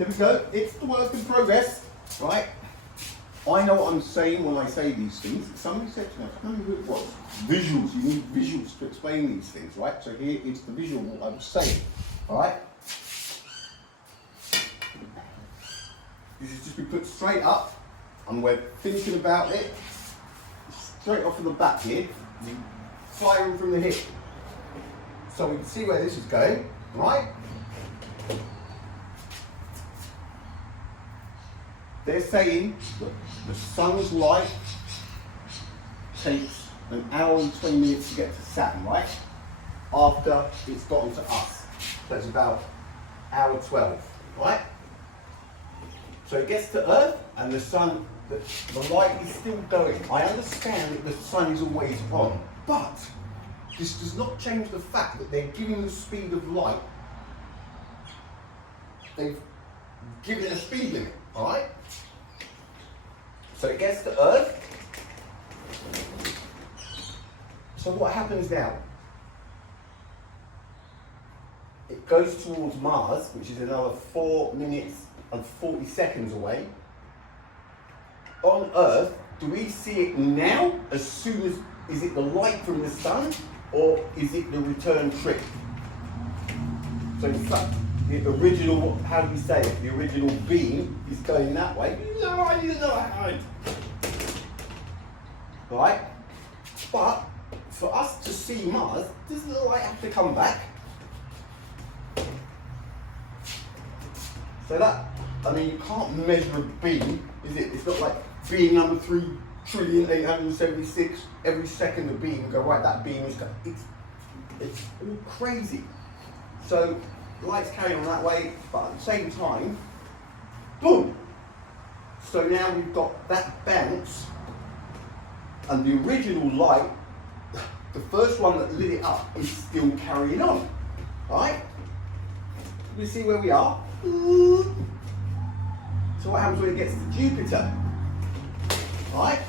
Here we go. It's the work in progress, right? I know what I'm saying when I say these things. Somebody said to me, I can't remember who it was. Visuals. You need visuals to explain these things, right? So here is the visual what I was saying, all right? This is just been put straight up, and we're thinking about it straight off of the back here, firing from the hip. So we can see where this is going, right? They're saying that the sun's light takes an hour and 20 minutes to get to Saturn, right? After it's gotten to us. That's about hour 12, right? So it gets to Earth and the sun, the light is still going. I understand that the sun is always on, but this does not change the fact that they're giving the speed of light. They've given it a speed limit, all right? So it gets to Earth. So what happens now? It goes towards Mars, which is another 4 minutes and 40 seconds away. On Earth, do we see it now, as soon as, is it the light from the sun, or is it the return trip? So in fact, the original, how do you say it, the original beam is going that way. You know how. Right? But, for us to see Mars, does the light have to come back? So that, I mean, you can't measure a beam, is it? It's not like beam number 3,876,000,000, every second a beam go, right, that beam is going, it's all crazy. So, light's carrying on that way, but at the same time, boom! So now we've got that bounce, and the original light, the first one that lit it up, is still carrying on, right? You see where we are? So what happens when it gets to Jupiter? Right?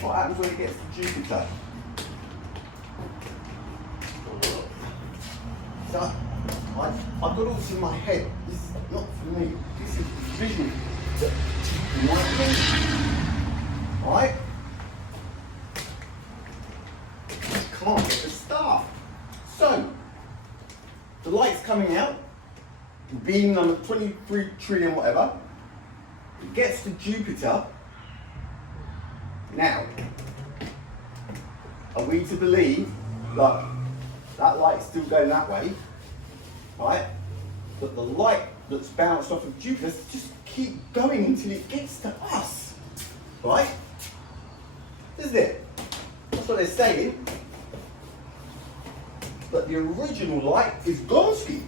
What happens when it gets to Jupiter? So, I've got all this in my head. This is not for me. This is vision. Right? Come on, get the start. So, the light's coming out. Beam number 23 trillion, whatever. It gets to Jupiter. Now, are we to believe that that light's still going that way, right? But the light that's bounced off of Jupiter just keep going until it gets to us, right? Isn't it? That's what they're saying. But the original light is Gonski.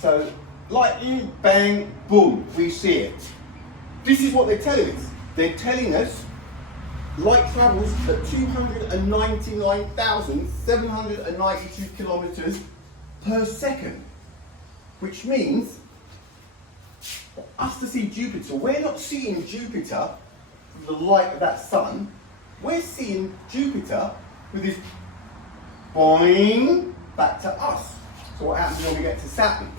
So, lightning, bang, boom, we see it. This is what they're telling us. They're telling us light travels at 299,792 kilometers per second, which means for us to see Jupiter, we're not seeing Jupiter with the light of that sun, we're seeing Jupiter with this boing back to us. So what happens when we get to Saturn?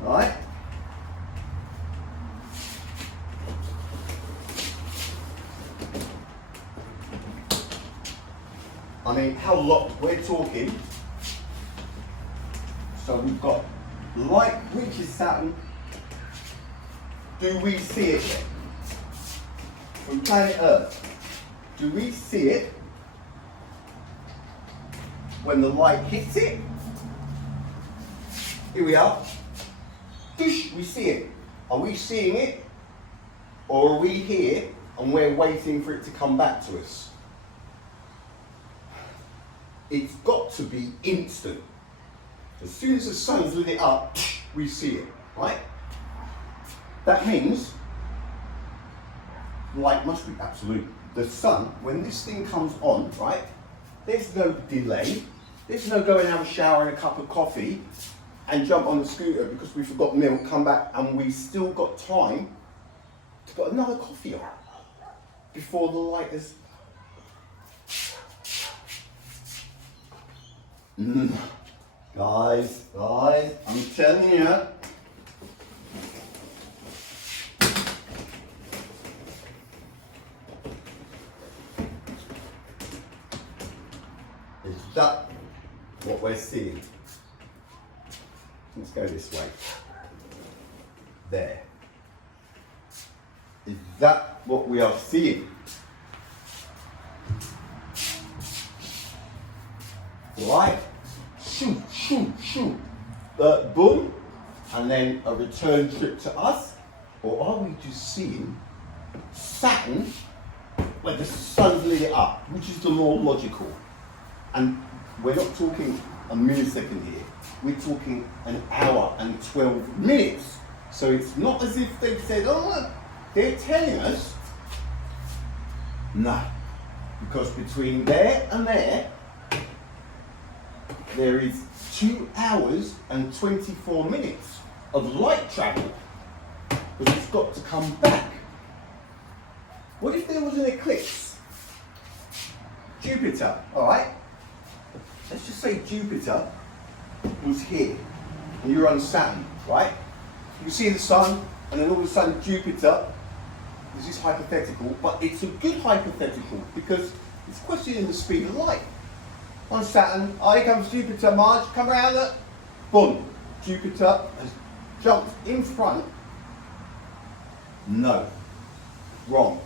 Right? I mean, how long we're talking? So we've got light reaches Saturn. Do we see it yet? From planet Earth, do we see it when the light hits it? Here we are. Whoosh, we see it. Are we seeing it? Or are we here and we're waiting for it to come back to us? It's got to be instant. As soon as the sun's lit it up, we see it, right? That means light must be absolute. The sun, when this thing comes on, right, there's no delay. There's no go and have a shower and a cup of coffee and jump on the scooter because we forgot milk, come back, and we still got time to put another coffee on before the light is Guys, I'm telling you. Is that what we're seeing? Let's go this way. There. Is that what we are seeing? Right? Shoot. Boom. And then a return trip to us? Or are we just seeing Saturn where the sun's lit it up, which is the more logical? And we're not talking a millisecond here. We're talking an hour and 12 minutes. So it's not as if they've said, oh look, they're telling us. No. Because between there and there is 2 hours and 24 minutes of light travel. Because it's got to come back. What if there was an eclipse? Jupiter, alright? Let's just say Jupiter was here and you're on Saturn, right? You see the sun and then all of a sudden Jupiter, this is hypothetical, but it's a good hypothetical because it's questioning the speed of light. On Saturn, here comes Jupiter, Marge, come around, look. Boom, Jupiter has jumped in front. No, wrong.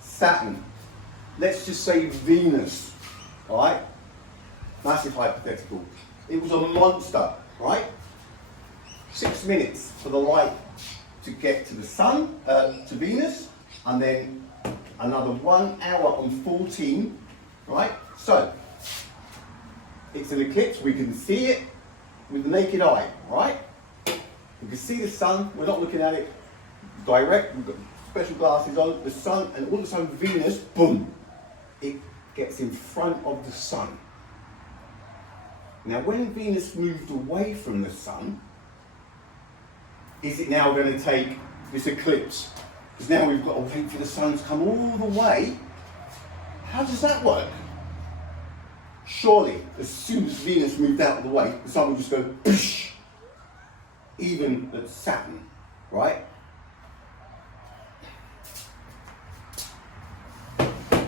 Saturn, let's just say Venus, alright? Massive hypothetical. It was a monster, right? 6 minutes for the light to get to the sun, to Venus, and then another 1 hour and 14, right? So, it's an eclipse, we can see it with the naked eye, right? We can see the sun, we're not looking at it direct, we've got special glasses on, the sun, and all of a sudden Venus, boom, it gets in front of the sun. Now when Venus moved away from the sun, is it now going to take this eclipse? Because now we've got to wait for the sun to come all the way. How does that work? Surely, as soon as Venus moved out of the way, the sun would just go, psh, even at Saturn, right?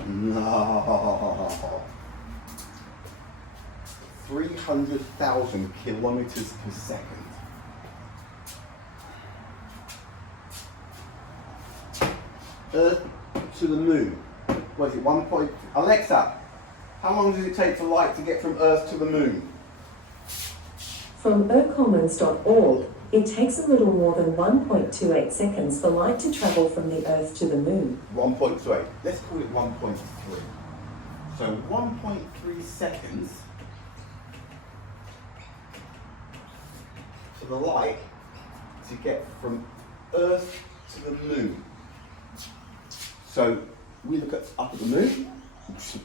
No. 300,000 kilometers per second. Earth to the moon. What is it, 1 point? Alexa, how long does it take for light to get from Earth to the moon? From earcommons.org, it takes a little more than 1.28 seconds for light to travel from the Earth to the moon. 1.28. Let's call it 1.3. So 1.3 seconds for the light to get from Earth to the moon. So we look up at the moon. It's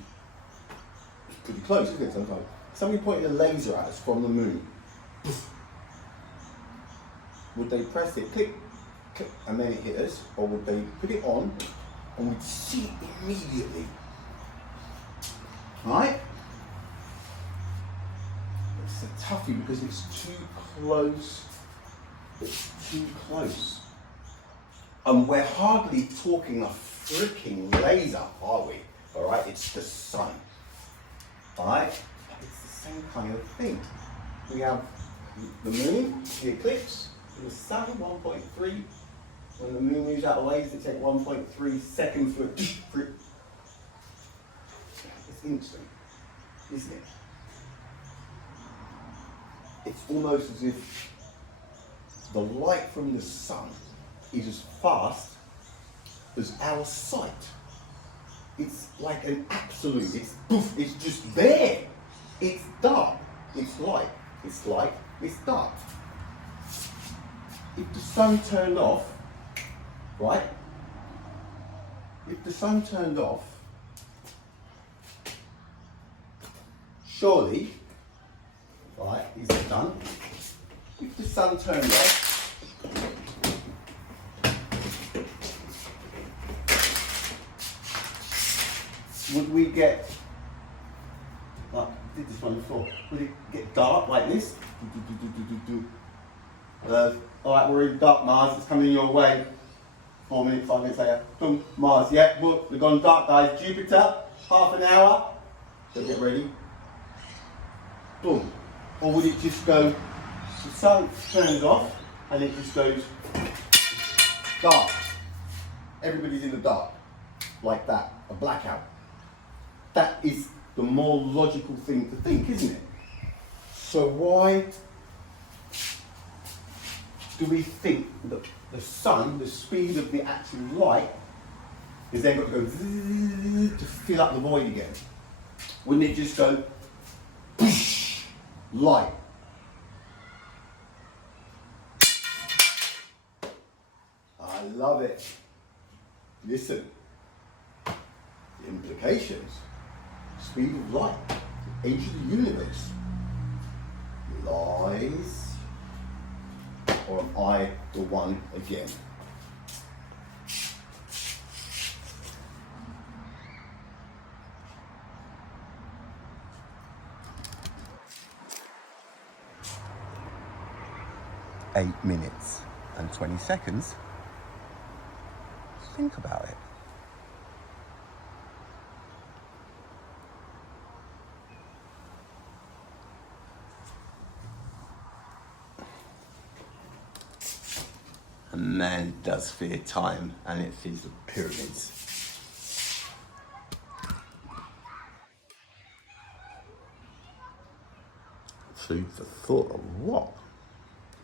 pretty close, isn't it, sometimes? Somebody pointed a laser at us from the moon. Would they press it, click, click, and then it hit us? Or would they put it on and we'd see it immediately? Right? It's a toughie because it's too close. It's too close. And we're hardly talking a freaking laser, are we? Alright, it's the sun. Alright? It's the same kind of thing. We have the moon, the eclipse, and the sun, 1.3. When the moon moves out of the way, it takes 1.3 seconds for it. It's instant, isn't it? It's almost as if the light from the sun is as fast as our sight. It's like an absolute, it's poof, it's just there. It's dark, it's light, it's light, it's dark. If the sun turned off, right? If the sun turned off, surely, right, is it done? If the sun turned off, would we get like did this one before. Would it get dark like this? Alright, we're in dark, Mars. It's coming your way. 4 minutes, 5 minutes later. Boom, Mars. Yeah, look, we've gone dark, guys. Jupiter, half an hour. So get ready. Boom. Or would it just go, the sun turns off and it just goes dark. Everybody's in the dark. Like that. A blackout. That is the more logical thing to think, isn't it? So why do we think that the sun, the speed of the actual light, is then got to go to fill up the void again? Wouldn't it just go light? I love it. Listen, the implications. Speed of light, the age of the universe. Lies. Or am I the one again? "8 minutes and 20 seconds. Think about it. A man does fear time, and it fears the pyramids. Food for thought of what?